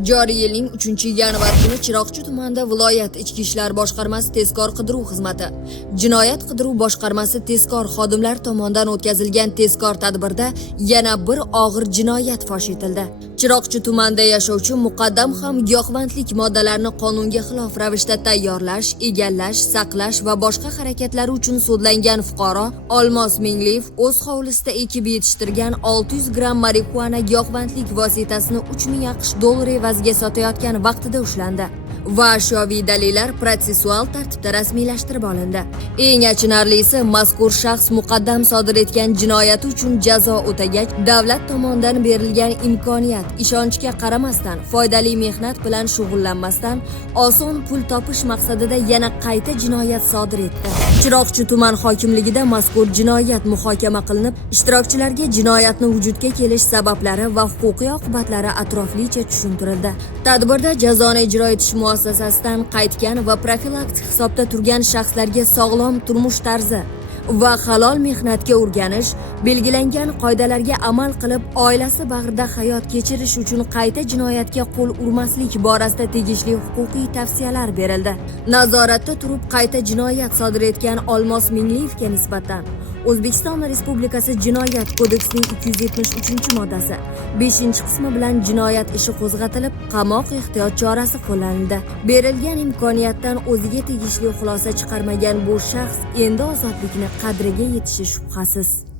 Joriy yilning 3-yanvar kuni Chiroqchi tumanida viloyat Ichki ishlar boshqarmasi tezkor qidiruv xizmati, Jinoyat qidiruv boshqarmasi tezkor xodimlar tomonidan o'tkazilgan tezkor tadbirda yana bir og'ir jinoyat fosh etildi. Chiroqchi tumanida yashovchi muqaddam ham giyohvandlik moddalarini qonunga xilof ravishda tayyorlash, egallash, saqlash va boshqa harakatlari uchun sudlangan fuqaro Olmos Mingliyev o'z hovlisida ekib yetishtirgan 600 gramm marixuana giyohvandlik vositasini 3000 AQSh dollari evaziga sotayotgan vaqtida ushlandi va ashyoviy dalillar protsessual tartibda rasmiylashtirib olindi. Eng achinarlisi, mazkur shaxs muqaddam sodir etgan jinoyati uchun jazo o'tagach, davlat tomonidan berilgan imkoniyat, ishonchga qaramasdan, foydali mehnat bilan shug'ullanmasdan, oson pul topish maqsadida yana qayta jinoyat sodir etdi. Chiroqchi tuman hokimligida mazkur jinoyat muhokama qilinib, ishtirokchilarga jinoyatni vujudga kelish sabablari va huquqiy oqibatlari atroflicha tushuntirildi. Tadbirda jazoni ijro etish muassasasidan qaytgan va profilaktik hisobda turgan shaxslarga sog'lom turmush tarzi va halol mehnatga o'rganish, belgilangan qoidalarga amal qilib, oilasi bag'rida hayot kechirish uchun qayta jinoyatga qo'l urmaslik borasida tegishli huquqiy tavsiyalar berildi. Nazoratda turib qayta jinoyat sodir etgan Olmos Mingliyevga nisbatan O'zbekiston Respublikasi Jinoyat kodeksining 273-moddasi 5-qismi bilan jinoyat ishi qo'zg'atilib, qamoq ehtiyot chorasi qo'llanildi. Berilgan imkoniyatdan o'ziga tegishli xulosa chiqarmagan bu shaxs endi ozodlikni qadriga yetishi shubhasiz.